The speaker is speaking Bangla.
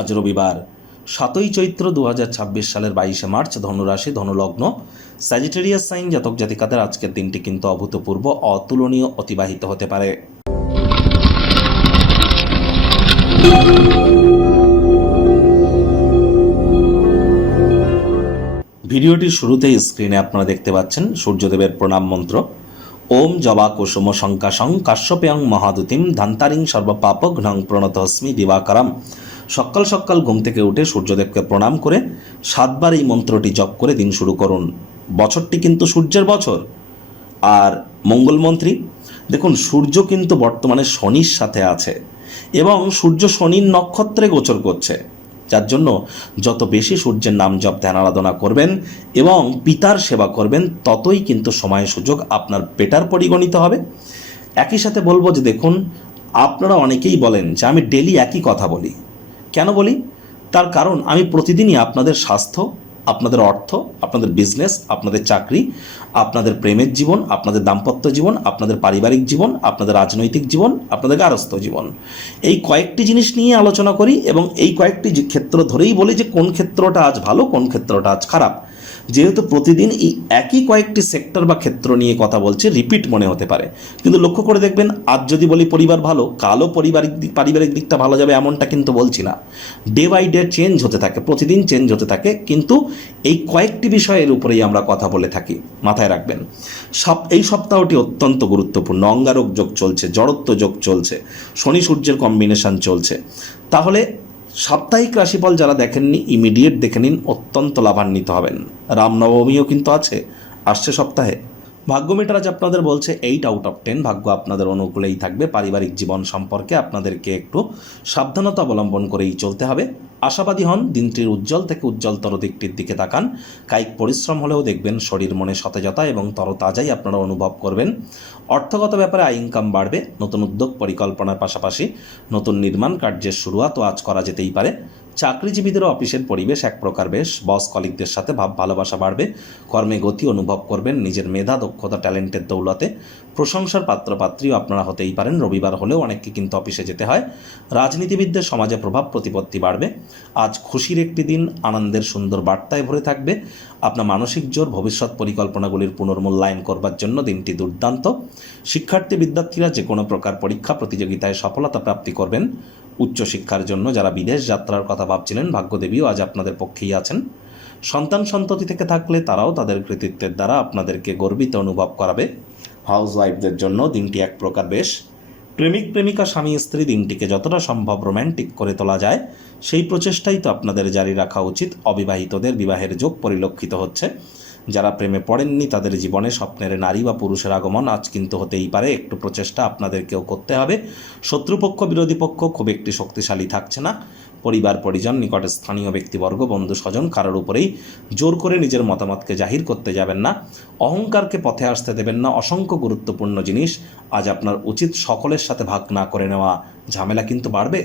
আজ রবিবার 7ই চৈত্র 2026 সালের 22শে মার্চ, ধনুরাশি, ধনুলগ্ন, স্যাজিটেরিয়াস সাইন জাতক জাতিকাদের আজকের দিনটি কিন্তু অভূতপূর্ব, অতুলনীয় অতিবাহিত হতে পারে। ভিডিওটির শুরুতেই স্ক্রিনে আপনারা দেখতে পাচ্ছেন সূর্যদেবের প্রণাম মন্ত্র। ওম জবা কুসুম শঙ্কাশং কাশ্যপেয়ং মহাদুতিম ধান্তারিং সর্বপাপঘ্নং প্রণতস্মি দিবাকরম। সকাল সকাল ঘুম থেকে উঠে সূর্যদেবকে প্রণাম করে 7বার এই মন্ত্রটি জপ করে দিন শুরু করুন। বছরটি কিন্তু সূর্যের বছর। আর মঙ্গলমন্ত্রী, দেখুন সূর্য কিন্তু বর্তমানে শনির সাথে আছে এবং সূর্য শনির নক্ষত্রে গোচর করছে, যার জন্য যত বেশি সূর্যের নাম জপ ধ্যান আরাধনা করবেন এবং পিতার সেবা করবেন, ততই কিন্তু সময় সুযোগ আপনার বেটার পরিগণিত হবে। একই সাথে বলবো যে দেখুন, আপনারা অনেকেই বলেন যে আমি ডেলি একই কথা বলি। কেন বলি? তার কারণ আমি প্রতিদিনই আপনাদের স্বাস্থ্য, আপনাদের অর্থ, আপনাদের বিজনেস, আপনাদের চাকরি, আপনাদের প্রেমের জীবন, আপনাদের দাম্পত্য জীবন, আপনাদের পারিবারিক জীবন, আপনাদের রাজনৈতিক জীবন, আপনাদের গার্হস্থ্য জীবন, এই কয়েকটি জিনিস নিয়ে আলোচনা করি এবং এই কয়েকটি ক্ষেত্র ধরেই বলি যে কোন ক্ষেত্রটা আজ ভালো, কোন ক্ষেত্রটা আজ খারাপ। যেহেতু প্রতিদিন এই একই কয়েকটি সেক্টর বা ক্ষেত্র নিয়ে কথা বলছে, রিপিট মনে হতে পারে, কিন্তু লক্ষ্য করে দেখবেন আজ যদি বলি পরিবার ভালো, কালও পারিবারিক দিকটা ভালো যাবে এমনটা কিন্তু বলছি না। ডে বাই ডে চেঞ্জ হতে থাকে, প্রতিদিন চেঞ্জ হতে থাকে, কিন্তু এই কয়েকটি বিষয়ের উপরেই আমরা কথা বলে থাকি, মাথায় রাখবেন। এই সপ্তাহটি অত্যন্ত গুরুত্বপূর্ণ। অঙ্গারক যোগ চলছে, জড়ত্ব যোগ চলছে, শনি সূর্যের কম্বিনেশন চলছে। তাহলে সাপ্তাহিক রাশিফল যারা দেখেননি, ইমিডিয়েট দেখে নিন, অত্যন্ত লাভান্বিত হবেন। রামনবমীও কিন্তু আসছে সপ্তাহে। ভাগ্য মিটার আজ আপনাদের বলছে 8/10, ভাগ্য আপনাদের অনুকূলেই থাকবে। পারিবারিক জীবন সম্পর্কে আপনাদেরকে একটু সাবধানতা অবলম্বন করেই চলতে হবে। আশাবাদী হন, দিনটির উজ্জ্বল থেকে উজ্জ্বলতর দিকটির দিকে তাকান। কায়িক পরিশ্রম হলেও দেখবেন শরীর মনে সতেজতা এবং তরতাজাই আপনারা অনুভব করবেন। অর্থগত ব্যাপারে আয় ইনকাম বাড়বে। নতুন উদ্যোগ পরিকল্পনার পাশাপাশি নতুন নির্মাণ কার্যের শুরুয়াতও আজ করা যেতেই পারে। চাকরিজীবীদেরও অফিসের পরিবেশ এক প্রকার বেশ। বস কলিগদের সাথে ভাব ভালোবাসা বাড়বে। কর্মে গতি অনুভব করবেন। নিজের মেধা, দক্ষতা, ট্যালেন্টের দৌলতে প্রশংসার পাত্রপাত্রীও আপনারা হতেই পারেন। রবিবার হলেও অনেককে কিন্তু অফিসে যেতে হয়। রাজনীতিবিদদের সমাজে প্রভাব প্রতিপত্তি বাড়বে। আজ খুশির একটি দিন, আনন্দের সুন্দর বার্তায় ভরে থাকবে। আপনার মানসিক জোর ভবিষ্যৎ পরিকল্পনাগুলির পুনর্মূল্যায়ন করবার জন্য দিনটি দুর্দান্ত। বিদ্যার্থীরা যে কোনো প্রকার পরীক্ষা প্রতিযোগিতায় সফলতা প্রাপ্তি করবেন। উচ্চশিক্ষার জন্য যারা বিদেশ যাত্রার কথা ভাবছিলেন, ভাগ্যদেবীও আজ আপনাদের পক্ষেই আছেন। সন্তান সন্ততি থেকে থাকলে তারাও তাদের কৃতিত্বের দ্বারা আপনাদেরকে গর্বিত অনুভব করাবে। হাউস ওয়াইফদের জন্য দিনটি এক প্রকার বেশ। প্রেমিক প্রেমিকা, স্বামী স্ত্রী দিনটিকে যতটা সম্ভব রোম্যান্টিক করে তোলা যায় সেই প্রচেষ্টাই তো আপনাদের জারি রাখা উচিত। অবিবাহিতদের বিবাহের যোগ পরিলক্ষিত হচ্ছে। যারা প্রেমে পড়েননি তাদের জীবনে স্বপ্নের নারী বা পুরুষের আগমন আজ কিন্তু হতেই পারে। একটু প্রচেষ্টা আপনাদেরকেও করতে হবে। শত্রুপক্ষ, বিরোধী পক্ষ খুব একটি শক্তিশালী থাকছে না। পরিবার পরিজন, নিকটে স্থানীয় ব্যক্তিবর্গ, বন্ধু স্বজন কারোর উপরেই জোর করে নিজের মতামতকে জাহির করতে যাবেন না। অহংকারকে পথে আসতে দেবেন না। অসংখ্য গুরুত্বপূর্ণ জিনিস আজ আপনার উচিত সকলের সাথে ভাগ না করে নেওয়া। ঝামেলা কিন্তু বাড়বে।